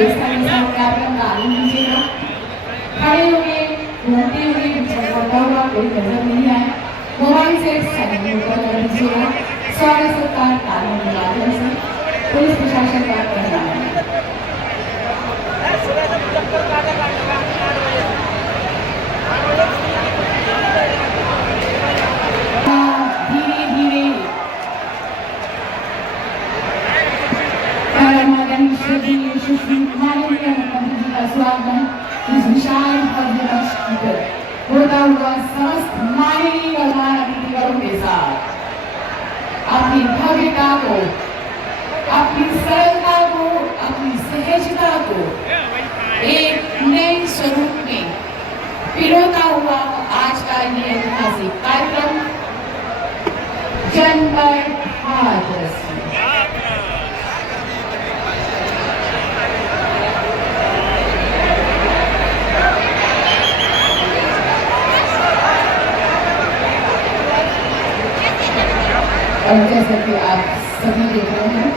स्थानीय कार्यक्रम का आनंद लीजिएगा। खड़े हुए घूमते हुए चलता हुआ कोई नजर नहीं आए। मोबाइल से साइलेंट कर दीजिएगा। स्वागत सत्कार तालियों के माध्यम से पुलिस प्रशासन का कहना है। धीरे धीरे का स्वागत इस विशाल भव्य राष्ट्र पर होता हुआ समस्त माननीय गणमान्य अतिथिगणों के साथ अपनी भव्यता को, अपनी सरलता को, अपनी सहजता को एक नए स्वरूप में पिरोता हुआ आज का ये ऐतिहासिक कार्यक्रम जनपद हाथरस और जैसा कि आप सभी देख रहे हैं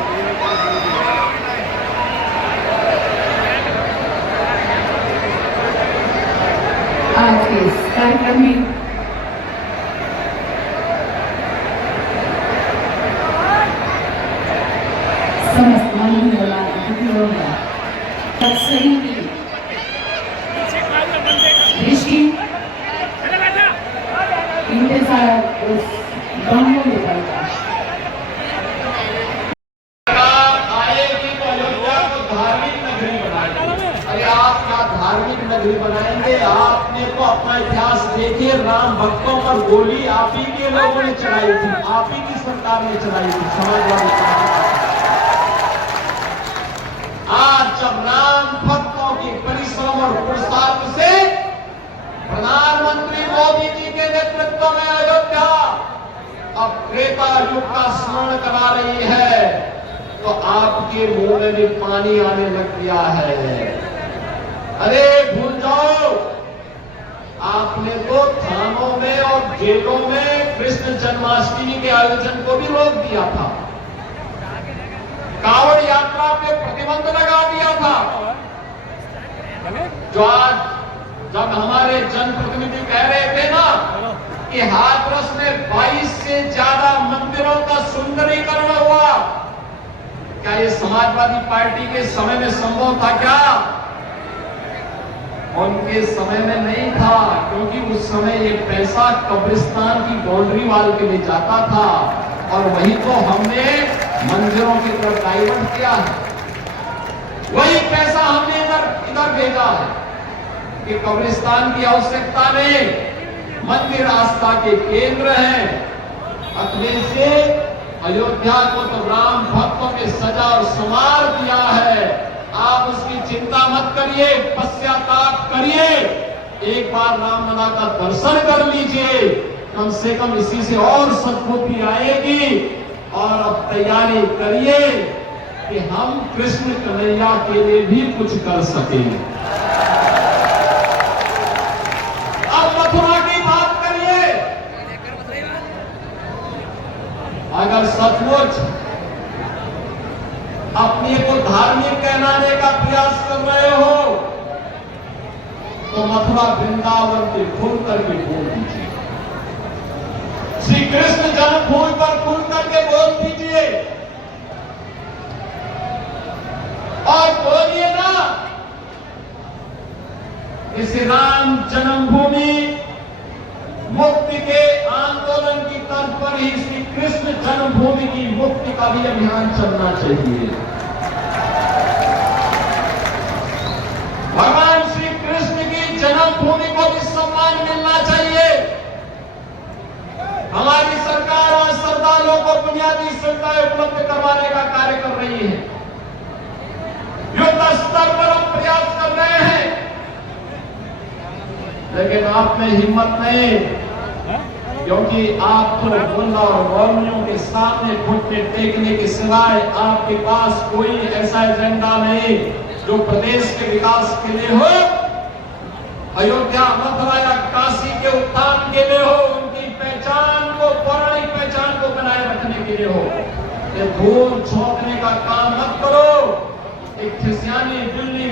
आज के इस कार्यक्रम में समस्त माननीय अतिथियों का सही दृष्टि इंतजार उस दोनों में पड़ता धार्मिक नगरी बनाएंगे। आपने तो अपना इतिहास देखिए, राम भक्तों पर गोली आप ही के लोगों ने चलाई थी, आप ही की सरकार ने चलाई थी, समाजवादी पार्टी। आज जब राम भक्तों की परिश्रम और पुरुषार्थ से प्रधानमंत्री मोदी जी के नेतृत्व में अयोध्या अब त्रेता युग का स्मरण करा रही है, तो आपके मुंह में भी पानी आने लग गया है। अरे भूल जाओ, आपने तो थानों में और जेलों में कृष्ण जन्माष्टमी के आयोजन को भी रोक दिया था, कांवड़ यात्रा पे प्रतिबंध लगा दिया था। जो आज जब हमारे जनप्रतिनिधि कह रहे थे ना कि हाथरस में 22 से ज्यादा मंदिरों का सुंदरीकरण हुआ, क्या ये समाजवादी पार्टी के समय में संभव था? क्या उनके समय में नहीं था, क्योंकि उस समय ये पैसा कब्रिस्तान की बाउंड्री वाल के लिए जाता था और वही तो हमने मंदिरों की तरफ डाइवर्ट किया है। वही पैसा हमने इधर भेजा है कि कब्रिस्तान की आवश्यकता नहीं, मंदिर आस्था के केंद्र हैं। अखिलेश से अयोध्या को तो राम भक्तों के सजा और संवार दिया है। आप उसकी चिंता मत करिए, पश्चाताप करिए, एक बार रामलला का दर्शन कर लीजिए, कम से कम इसी से और सद्बुद्धि आएगी। और अब तैयारी करिए कि हम कृष्ण कन्हैया के लिए भी कुछ कर सकें। अब मथुरा की बात करिए। अगर सचमुच अपने को धार्मिक कहलाने का प्रयास कर रहे हो तो मथुरा वृंदावन के खुल करके बोल दीजिए, श्री कृष्ण जन्मभूमि पर खुल करके बोल दीजिए और बोलिए ना इस राम जन्मभूमि मुक्ति के आंदोलन की तर्ज पर ही श्री कृष्ण जन्मभूमि की मुक्ति का भी अभियान चलना चाहिए। भगवान श्री कृष्ण की जन्मभूमि को भी सम्मान मिलना चाहिए। हमारी सरकार आज श्रद्धालुओं को बुनियादी सुविधाएं उपलब्ध करवाने का कार्य कर रही है। युद्ध स्तर पर हम प्रयास कर रहे हैं, लेकिन आप में हिम्मत नहीं, क्योंकि आप तो मुल्ला और मौलवियों के सामने घुटने टेकने के सिवाय आपके पास कोई ऐसा एजेंडा नहीं जो प्रदेश के विकास के लिए हो, अयोध्या, मथुरा या काशी के उत्थान के लिए हो, उनकी पहचान को, पौराणिक पहचान को बनाए रखने के लिए हो। ये धूल झोंकने का काम मत करो। एक खिसियानी बिल्ली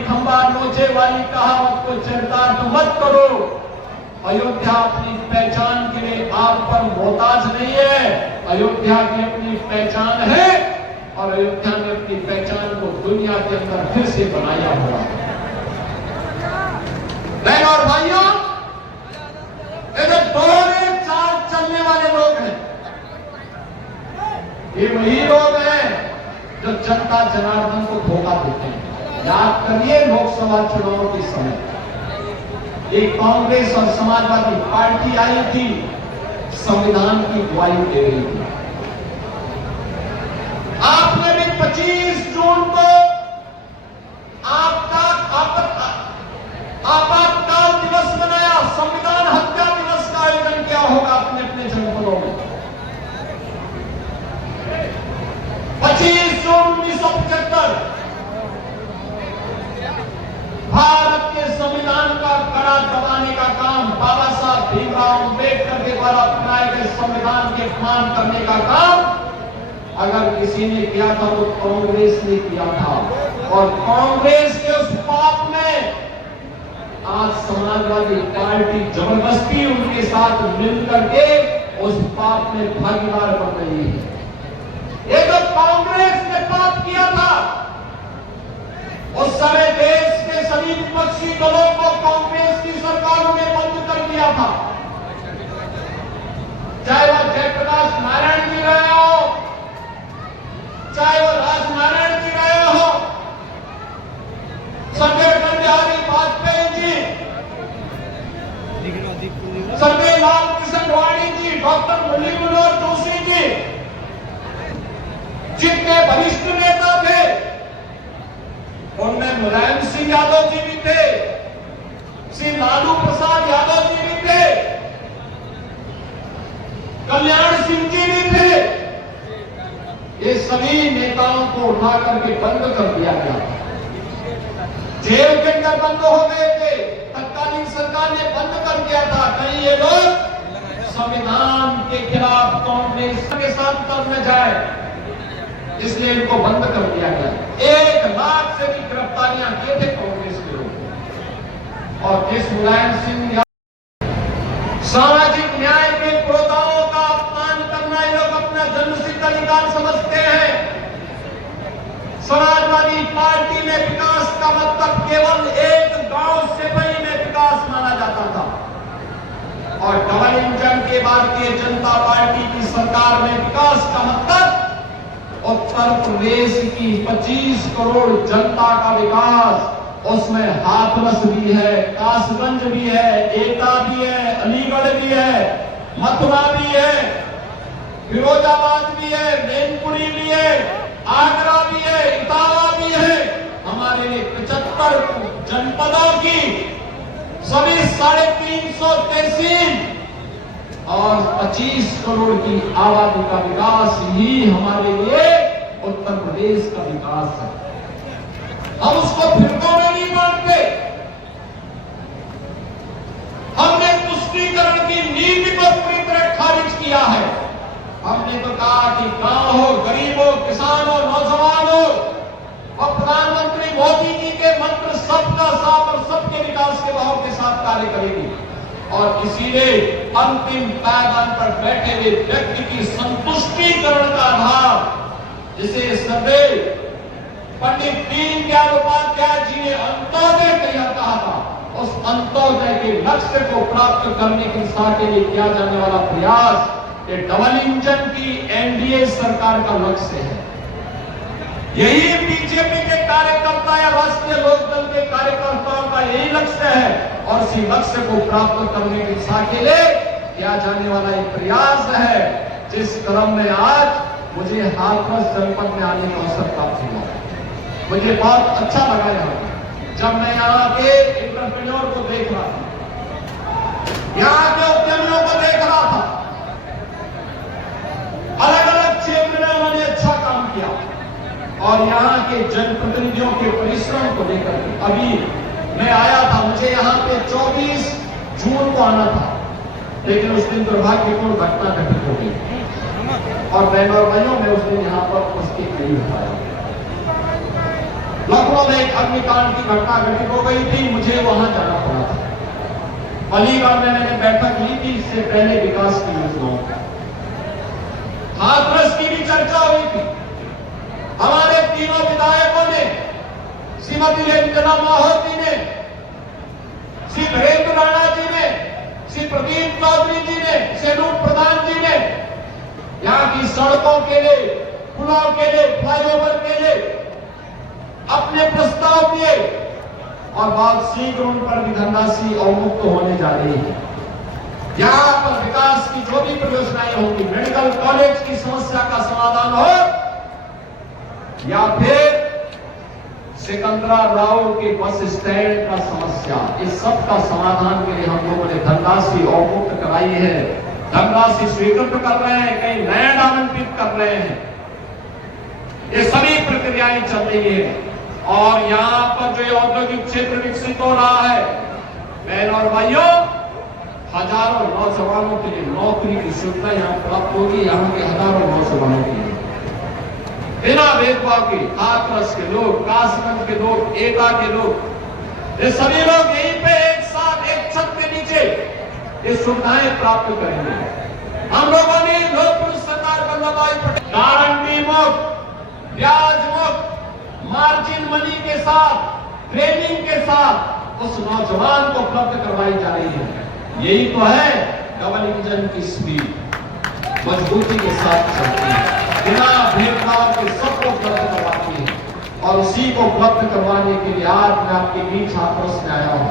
नोचे वाली कहावत को चरितार्थ मत करो। अयोध्या अपनी पहचान के लिए आप पर मोहताज नहीं है। अयोध्या की अपनी पहचान है और अयोध्या ने अपनी पहचान को दुनिया के अंदर फिर से बनाया हुआ है। बहन और भाइयों, ये जो दोहरे चाल चलने वाले लोग हैं, ये वही लोग हैं जो जनता जनार्दन को धोखा देते हैं। याद करिए लोकसभा चुनाव के समय एक कांग्रेस और समाजवादी पार्टी आई थी, संविधान की गवाही दे रही थी। आपने भी 25 जून को आपातकाल दिवस मनाया, संविधान हत्या दिवस का आयोजन किया होगा अपने अपने जनपदों में। 25 जून 1975 भारत के संविधान का कड़ा दबाने का काम, बाबा साहब भीमराव अम्बेडकर के द्वारा अपनाए गए संविधान के अपमान करने का काम अगर किसी ने किया था तो कांग्रेस ने किया था। और कांग्रेस के उस पाप में आज समाजवादी पार्टी जबरदस्ती उनके साथ मिलकर के उस पाप में भागीदार बन रही है। ये जो कांग्रेस ने पाप किया था, उस समय देश के सभी विपक्षी दलों को कांग्रेस की सरकारों ने बंद कर दिया था। चाहे वह जयप्रकाश नारायण जी रहे हो, चाहे वो राजनारायण जी रहे हो, स्वर्गीय अटल बिहारी वाजपेयी जी, स्वर्गीय लाल कृष्ण वाणी जी, डॉक्टर मुरली मनोहर जोशी जी, जितने वरिष्ठ नेता थे उनमें मुलायम सिंह यादव जी भी थे, श्री लालू प्रसाद यादव जी भी थे, कल्याण सिंह जी भी थे। ये सभी नेताओं को उठा करके बंद कर दिया गया। जेल के अंदर बंद हो गए थे, तत्कालीन सरकार ने बंद कर दिया था। कहीं ये लोग संविधान के खिलाफ कांग्रेस के साथ तब न जाए, इसलिए इनको बंद कर दिया गया। 1 लाख से भी गिरफ्तारियां किए थे कांग्रेस के लोग। और इस मुलायम सिंह सामाजिक न्याय के प्रोताओं का अपमान करना ये लोग अपना जन्मसिद्ध अधिकार समझते हैं। समाजवादी पार्टी में विकास का मतलब केवल एक गांव से बड़ी में विकास माना जाता था। और डबल इंजन के भारतीय जनता पार्टी की सरकार में विकास का मतलब उत्तर प्रदेश की 25 करोड़ जनता का विकास, उसमें हाथरस भी है, कासगंज भी है, एटा भी है, अलीगढ़ भी है, मथुरा भी है, फिरोजाबाद भी है, मैनपुरी भी है, आगरा भी है, इटावा भी है। हमारे 75 जनपदों की सभी 350 तहसील और 25 करोड़ की आबादी का विकास ही हमारे लिए उत्तर प्रदेश का विकास है। हम उसको फिरकों में नहीं बांटते। हमने तुष्टीकरण की नीति को पूरी तरह खारिज किया है। हमने तो कहा कि गांव हो, गरीब हो, किसान हो, नौजवान हो, और प्रधानमंत्री मोदी जी के मंत्र सबका साथ और सबके विकास के भाव के साथ कार्य करेगी। और इसीलिए अंतिम पायदान पर बैठे हुए व्यक्ति की संतुष्टीकरण का आधार, जिसे सदैव पंडित दीनदयाल उपाध्याय जी ने अंत्योदय कहा था, उस अंत्योदय के लक्ष्य को प्राप्त करने की दिशा के लिए किया जाने वाला प्रयास ये डबल इंजन की एनडीए सरकार का लक्ष्य है। यही बीजेपी के कार्यकर्ता या राष्ट्रीय लोकदल के कार्यकर्ताओं का यही लक्ष्य है। और इसी लक्ष्य को प्राप्त करने की दिशा के लिए किया जाने वाला एक प्रयास है, जिस क्रम में आज मुझे हाथरस जनपद में आने का अवसर प्राप्त हुआ। मुझे बहुत अच्छा लगा यहाँ जब मैं यहाँ के एंटरप्रेन्योर को देख रहा था, यहाँ के उद्यमियों को देख रहा था। अलग अलग क्षेत्र में उन्होंने अच्छा काम किया और यहाँ के जनप्रतिनिधियों के परिश्रम को लेकर अभी मैं आया था। मुझे यहाँ पे 24 जून को आना था, लेकिन उस दिन दुर्भाग्यपूर्ण घटना घटित हो गई और बहनों और भाइयों मैं उस दिन यहाँ पर उसके करीब आया। लखनऊ में एक अग्निकांड की घटना घटित हो गई थी, मुझे वहां जाना पड़ा था। अलीगढ़ में मैंने बैठक ली थी, इससे पहले विकास की योजनाओं की हाथरस की भी चर्चा हुई थी। हमारे तीनों विधायकों ने, श्रीमती रंजना माहोती ने, श्री धीरेन्द्र राणा जी ने, श्री प्रदीप चौधरी जी ने, श्री अनूप प्रधान जी ने यहाँ की सड़कों के लिए, पुलों के लिए, फ्लाईओवर के लिए अपने प्रस्ताव दिए और बहुत शीघ्र उन पर भी धनराशि अवमुक्त होने जा रही है। यहाँ पर विकास की जो भी परियोजनाएं होंगी, मेडिकल कॉलेज की समस्या का समाधान हो या फिर सिकंदराबाद के बस स्टैंड का समस्या, इस सब का समाधान के लिए हम लोगों ने धनराशि अवमुक्त कराई है, धनराशि स्वीकृत कर रहे हैं, कई नया आवंटित कर रहे हैं। ये सभी प्रक्रियाएं चल रही है और यहाँ पर जो औद्योगिक क्षेत्र विकसित हो रहा है, बहनों और भाइयों, हजारों नौजवानों के लिए नौकरी की सुविधा यहाँ प्राप्त होगी। यहाँ के हजारों नौजवानों के लिए बिना भेदभाव के, हाथरस के लोग, कासगंज के लोग, एटा के लोग, ये सभी लोग यहीं पे एक साथ एक छत के नीचे ये सुविधाएं प्राप्त करेंगे। हम लोगों ने लोकप्रिय सरदार वल्लभ भाई पटेल गारंटी मुक्त, ब्याज मुक्त, मार्जिन मनी के साथ, ट्रेनिंग के साथ उस नौजवान को उपलब्ध करवाई जा रही है। यही तो है डबल इंजन की स्पीड, मजबूती के साथ चलती है, बिना भेदभाव के सबको उपलब्ध करवाती है और उसी को उपलब्ध करवाने के लिए आज मैं आपके बीच हाथरस में आया हूं।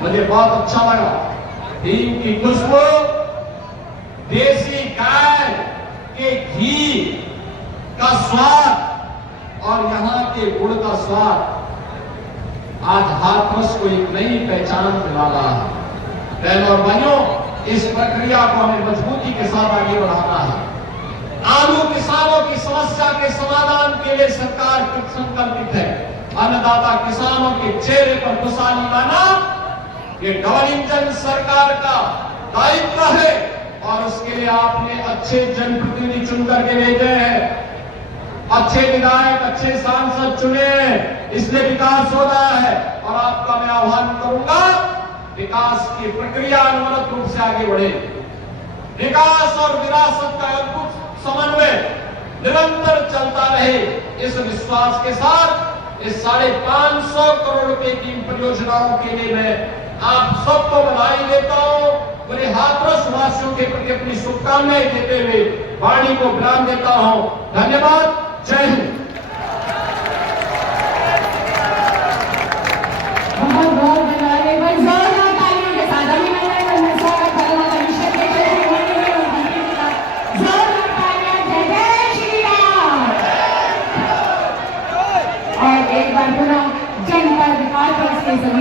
मुझे बहुत अच्छा लगा, हींग की खुशबू, देसी गाय के घी का स्वाद और यहाँ के गुड़ का स्वाद आज हाथरस को एक नई पहचान दिला रहा है। बहनों और भाइयों, इस प्रक्रिया को हमें मजबूती के साथ आगे बढ़ाना है। आलू किसानों की समस्या के समाधान के लिए सरकार संकल्पित है। अन्नदाता किसानों के चेहरे पर खुशहाली लाना ये डबल इंजन सरकार का दायित्व है और उसके लिए आपने अच्छे जनप्रतिनिधि चुनकर के भेजे हैं, अच्छे विधायक, अच्छे सांसद चुने हैं, इसलिए विकास हो रहा है। और आपका मैं आह्वान करूंगा, विकास की प्रक्रिया अनवरत रूप से आगे बढ़े। विकास और विरासत का अद्भुत समन्वय निरंतर चलता रहे, इस विश्वास के साथ इस 550 करोड़ रुपए की परियोजनाओं के लिए मैं आप सबको बधाई देता हूं। पूरे हाथरस वासियों के प्रति अपनी शुभकामनाएं देते हुए वाणी को विराम देता हूं। धन्यवाद। जय हिंद। बहुत बहुत धन्यवाद। एक बार जोरदार तालियों के साथ अभिनंदन में स्वागत करना था विषय के जोरदार तालियां। जय जय श्री राम। और एक बार पुनः जनपद हाथरस के सभी